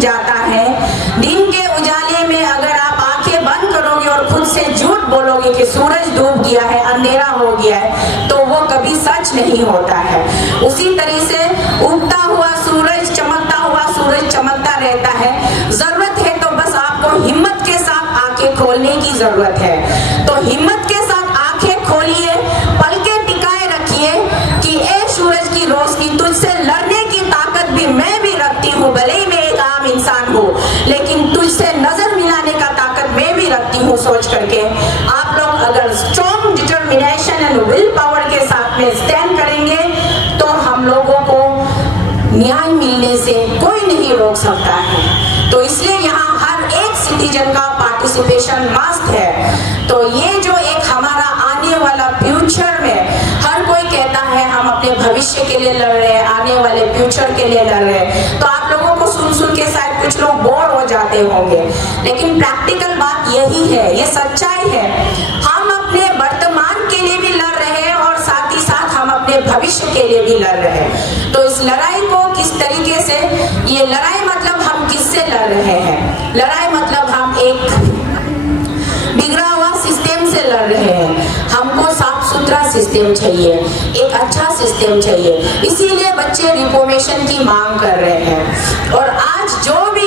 जाता है। दिन के उजाले में अगर आप आंखें बंद करोगे और खुद से झूठ बोलोगे कि सूरज डूब गया है, अंधेरा हो गया है, तो वो कभी सच नहीं होता है। उसी तरह से उगता हुआ सूरज, चमकता हुआ सूरज चमकता रहता है। जरूरत है तो बस आपको हिम्मत के साथ आंखें खोलने की जरूरत है। तो हिम्मत के साथ आंखें खोलिए, पलकें टिकाए रखिए कि ए सूरज की रोशनी, तुझसे लड़ने की ताकत भी मैं भी रखती हूँ। भले ही मैं एक आम इंसान हूँ, लेकिन तुझसे नजर मिलाने का ताकत मैं भी रखती हूँ। सोच करके आप लोग अगर strong determination and will power के साथ में स्टैंड करेंगे तो हम लोगों को न्याय मिलने से कोई नहीं रोक सकता है। तो इसलिए यहाँ हर एक सिटीजन का पार्टिसिपेशन मस्ट है। तो ये जो एक हमारा आने वाला फ्यूचर में, हर कोई कहता है हम अपने भविष्य के लिए लड़ रहे हैं, आने वाले फ्यूचर के लिए लड़ रहे हैं। तो आप लोगों को सुन सुन के शायद कुछ लोग बोर हो जाते होंगे, लेकिन प्रैक्टिकल बात यही है, ये सच्चाई है। हम अपने वर्तमान के लिए भी लड़ रहे हैं और साथ ही साथ हम अपने भविष्य के लिए भी लड़ रहे हैं। तो इस लड़ाई को किस तरीके से, ये लड़ाई मतलब हम किससे लड़ रहे हैं? लड़ाई मतलब हम एक बिगड़ा हुआ सिस्टम से लड़ रहे हैं। हमको साफ सुथरा सिस्टम चाहिए, एक अच्छा सिस्टम चाहिए। इसीलिए बच्चे रिफॉर्मेशन की मांग कर रहे हैं। और आज जो भी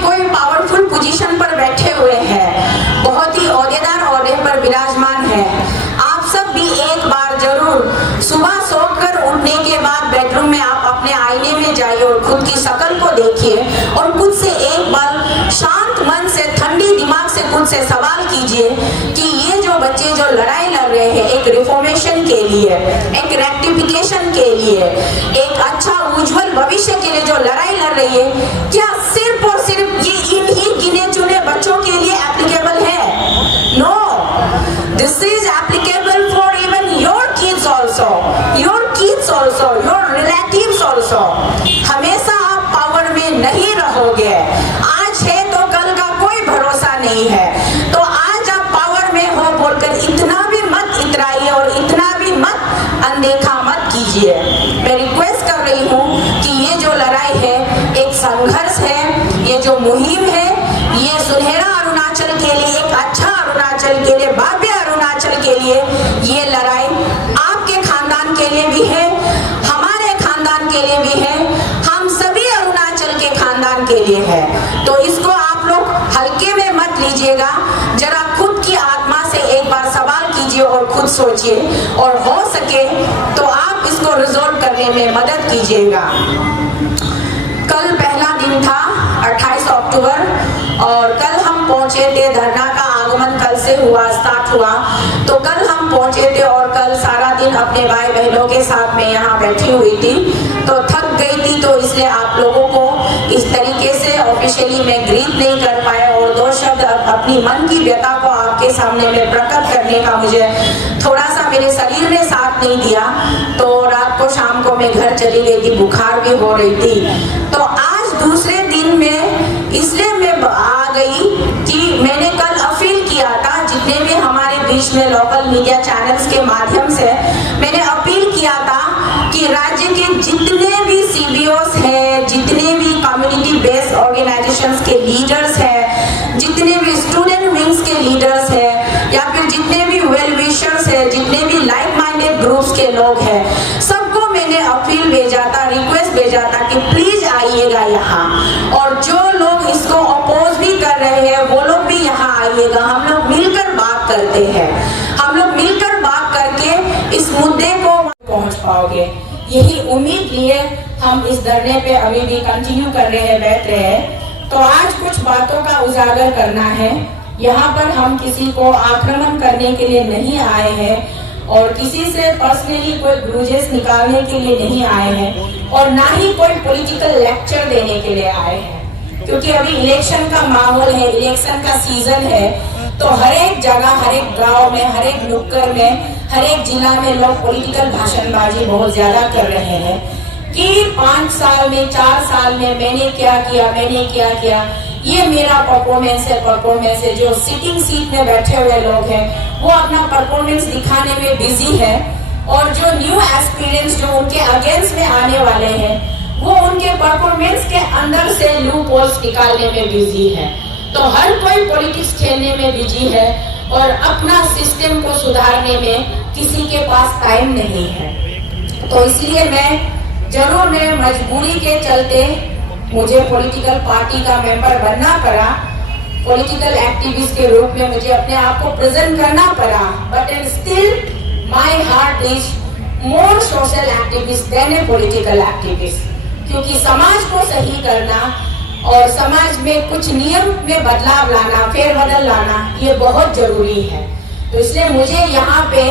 कोई पावरफुल पोजीशन पर बैठे हुए हैं, बहुत ही ओहदेदार ओहदे पर विराजमान है, आप सब भी एक बार जरूर सुबह सोकर उठने के बाद बेडरूम में आप अपने आईने में जाइए और खुद की शक्ल को देखिए और खुद से एक बार शांत मन से, ठंडी दिमाग से खुद से सवाल कीजिए कि ये जो बच्चे जो लड़ाई लड़ रहे हैं एक रिफॉर्मेशन के लिए, एक रेक्टिफिकेशन के लिए, एक अच्छा उज्जवल भविष्य के लिए जो लड़ाई लड़ रही है, क्या सिर्फ और सिर्फ ये इन्हीं गिने चुने बच्चों के लिए एप्लीकेबल है? No, this is applicable for even your kids also, your relatives also. हमेशा आप पावर में नहीं रहोगे, आज है तो कल का कोई भरोसा नहीं है। तो आज आप पावर में हो बोलकर इतना भी मत इतराइए और इतना भी मत अनदेखा मत कीजिए। मैं रिक्वेस्ट कर रही हूँ कि ये जो लड़ाई है एक संघर्ष है, ये जो मुहिम है, ये सुनहरा अरुणाचल के लिए, एक अच्छा अरुणाचल के लिए, भव्य अरुणाचल के लिए ये लड़ाई आपके खानदान के लिए भी है, हमारे खानदान के लिए भी है, हम सभी अरुणाचल के खानदान के लिए है। तो इसको आप लोग हल्के में मत लीजिएगा, जरा खुद की आत्मा से एक बार सवाल कीजिए और खुद सोचिए, और हो सके तो आप इसको रिजॉल्व करने में मदद कीजिएगा। कल पहला दिन था 28 अक्टूबर और कल हम पहुंचे थे, धरना का आगमन कल से हुआ, स्टार्ट हुआ। तो कल हम पहुंचे थे और कल सारा दिन अपने भाई बहनों के साथ में यहाँ बैठी हुई थी, तो थक गई थी, तो इसलिए आप लोगों को इस तरीके से ऑफिशियली मैं ग्रीट नहीं कर पाया और दो शब्द अपनी मन की व्यथा को आपके सामने में प्रकट करने का मुझे थोड़ा सा मेरे शरीर ने साथ नहीं दिया। तो रात को शाम को मैं घर चली गई थी, बुखार भी हो रही थी। तो आज दूसरे दिन में इसलिए मैं आ गई कि मैंने कल अपील किया था, जितने भी हमारे बीच में लोकल मीडिया चैनल्स के माध्यम से मैंने अपील किया था कि राज्य के जितने भी CBOs हैं, जितने भी कम्युनिटी बेस्ड ऑर्गेनाइजेशंस के लीडर्स हैं, जितने भी स्टूडेंट विंग्स के लीडर्स हैं, या फिर जितने भी वेल विशर्स हैं, जितने भी लाइक माइंडेड ग्रुप्स के लोग हैं, सबको मैंने अपील भेजा था, रिक्वेस्ट भेजा था कि प्लीज आइएगा यहाँ, और जो लोग इसको अपोज भी कर रहे हैं वो लोग भी यहाँ आइएगा। हम लोग मिलकर बात करते हैं, हम लोग मिलकर बात करके इस मुद्दे को पहुँच पाओगे, यही उम्मीद लिए हम इस धरने पे अभी भी कंटिन्यू कर रहे हैं, बैठ रहे हैं। तो आज कुछ बातों का उजागर करना है। यहाँ पर हम किसी को आक्रमण करने के लिए नहीं आए हैं और किसी से पर्सनली कोई ग्रूजेस निकालने के लिए नहीं आए हैं और ना ही कोई पॉलिटिकल लेक्चर देने के लिए आए हैं, क्योंकि अभी इलेक्शन का माहौल है, इलेक्शन का सीजन है। तो हर एक जगह, हर एक गांव में, हर एक नुक्कड़ में, हर एक जिला में लोग पॉलिटिकल भाषणबाजी बहुत ज्यादा कर रहे हैं कि 5 साल में, 4 साल में मैंने क्या किया, मैंने क्या किया, ये मेरा परफॉर्मेंस है। जो सिटिंग सीट में बैठे हुए लोग हैं वो अपना परफॉर्मेंस दिखाने में बिजी है और जो न्यू एस्पिरेंट्स जो उनके अगेंस्ट में आने वाले हैं वो उनके उनके परफॉर्मेंस के अंदर से लूप होल्स निकालने में बिजी है। तो हर कोई पॉलिटिक्स खेलने में बिजी है और अपना सिस्टम को सुधारने में किसी के पास टाइम नहीं है। तो इसलिए मैं मजबूरी के चलते मुझे पॉलिटिकल पार्टी का मेंबर बनना पड़ा, पॉलिटिकल एक्टिविस्ट के रूप में मुझे अपने आप को प्रेजेंट करना पड़ा, but still my heart is more social activist than a political activist, क्योंकि समाज को सही करना और समाज में कुछ नियम में बदलाव लाना, फेरबदल लाना, ये बहुत जरूरी है। तो इसलिए मुझे यहाँ पे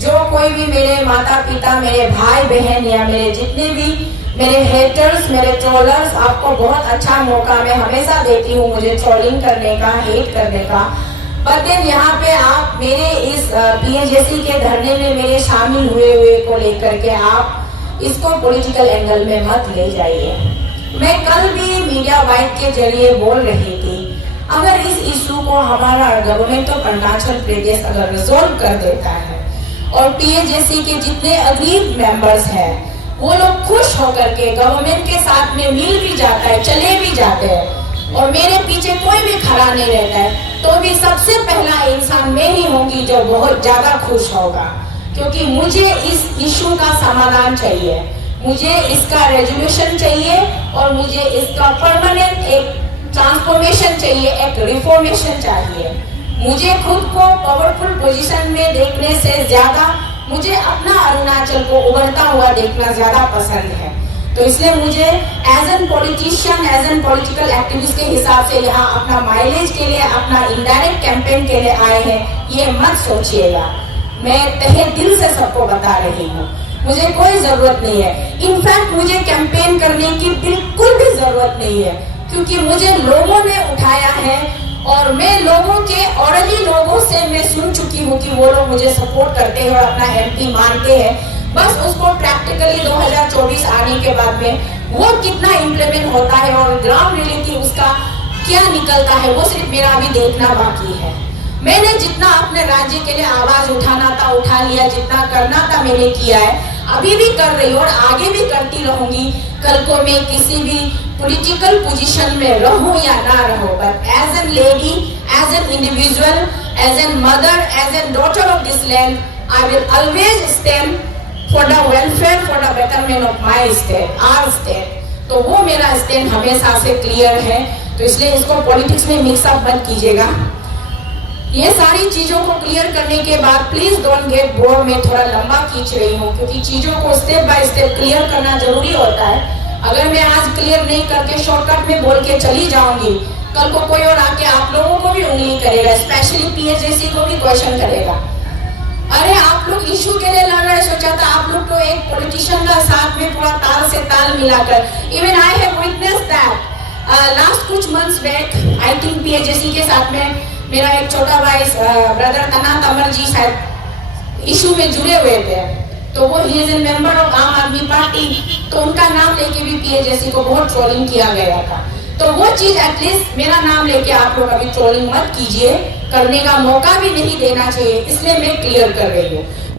जो कोई भी मेरे माता पिता, मेरे भाई बहन या मेरे जितने भी मेरे हेटर्स, मेरे ट्रोलर्स, आपको बहुत अच्छा मौका मैं हमेशा देती हूँ मुझे ट्रोलिंग करने का, हेट करने का, पर देन यहाँ पे आप मेरे इस PAJC के धरने में मेरे शामिल हुए को लेकर के आप इसको पॉलिटिकल एंगल में मत ले जाइए। मैं कल भी मीडिया वाइट के जरिए बोल रही थी, अगर इस इशू को हमारा गवर्नमेंट ऑफ अरुणाचल प्रदेश अगर रिजोल्व कर देता है और PAJC के जितने अग्रीव मेंबर्स हैं वो लोग खुश होकर के गवर्नमेंट के साथ में मिल भी जाता है, चले भी जाते हैं और मेरे पीछे कोई भी खड़ा नहीं रहता है, तो भी सबसे पहला इंसान मैं ही होंगी जो बहुत ज्यादा खुश होगा, क्योंकि मुझे इस इशू का समाधान चाहिए, मुझे इसका रेजोल्यूशन चाहिए और मुझे इसका परमानेंट एक ट्रांसफॉर्मेशन चाहिए, एक रिफॉर्मेशन चाहिए। मुझे खुद को पावरफुल पोजीशन में देखने से ज्यादा मुझे अपना अरुणाचल को उभरता हुआ देखना ज्यादा पसंद है। तो इसलिए मुझे as an politician, as an political activist के हिसाब से यहाँ अपना माइलेज के लिए, अपना इनडायरेक्ट कैंपेन के लिए आए हैं, ये मत सोचिएगा। मैं तहे दिल से सबको बता रही हूँ, मुझे कोई जरूरत नहीं है, इनफैक्ट मुझे कैंपेन करने की बिल्कुल भी जरूरत नहीं है, क्योंकि मुझे लोगों ने उठाया है और मैं लोगों के ऑलरेडी लोगों से मैं सुन चुकी हूँ कि वो लोग मुझे सपोर्ट करते हैं और अपना MP मानते हैं। बस उसको प्रैक्टिकली 2024 आने के बाद में वो कितना इम्प्लीमेंट होता है और ग्राउंड रियलिटी उसका क्या निकलता है, वो सिर्फ मेरा अभी देखना बाकी है। मैंने जितना अपने राज्य के लिए आवाज उठाना था उठा लिया, जितना करना था मैंने किया है, अभी भी कर रही हूँ और आगे भी करती रहूंगी। कल को मैं किसी भी पॉलिटिकल पोजीशन में रहूं या ना रहूं, but as an lady, as an individual, as an mother, as an daughter of this land, I will always stand for the welfare, for the betterment of my state, our state. तो वो मेरा stand हमेशा से clear है। तो इसलिए इसको politics में मिक्सअप मत कीजिएगा। ये सारी चीजों को क्लियर करने के बाद प्लीज डोंट गेट बोर्ड, में थोड़ा लंबा खींच रही हूँ क्योंकि चीजों को स्टेप बाय स्टेप क्लियर करना जरूरी होता है। अगर मैं आज क्लियर नहीं करके शॉर्टकट में बोल के चली जाऊंगी, कल को कोई और आके आप लोगों को भी उंगली करेगा, स्पेशली PAJC को भी क्वेश्चन करेगा, अरे आप लोग इशू के लिए लड़ रहे, सोचा था आप लोग तो एक पॉलिटिशियन का साथ में पूरा ताल से ताल मिलाकर। Even I have witnessed that last कुछ months back, I think PAJC के साथ में मेरा एक छोटा भाई ब्रदर तन्ना तमर जी शायद इशू में जुड़े हुए थे, तो वो he is a member of आम आदमी पार्टी, तो उनका नाम लेके भी PAJC को बहुत ट्रोलिंग किया गया था। तो वो चीज एटलीस्ट मेरा नाम लेके आप लोग अभी ट्रोलिंग मत कीजिए, करने का मौका भी नहीं देना चाहिए, इसलिए मैं क्लियर कर रही हूँ।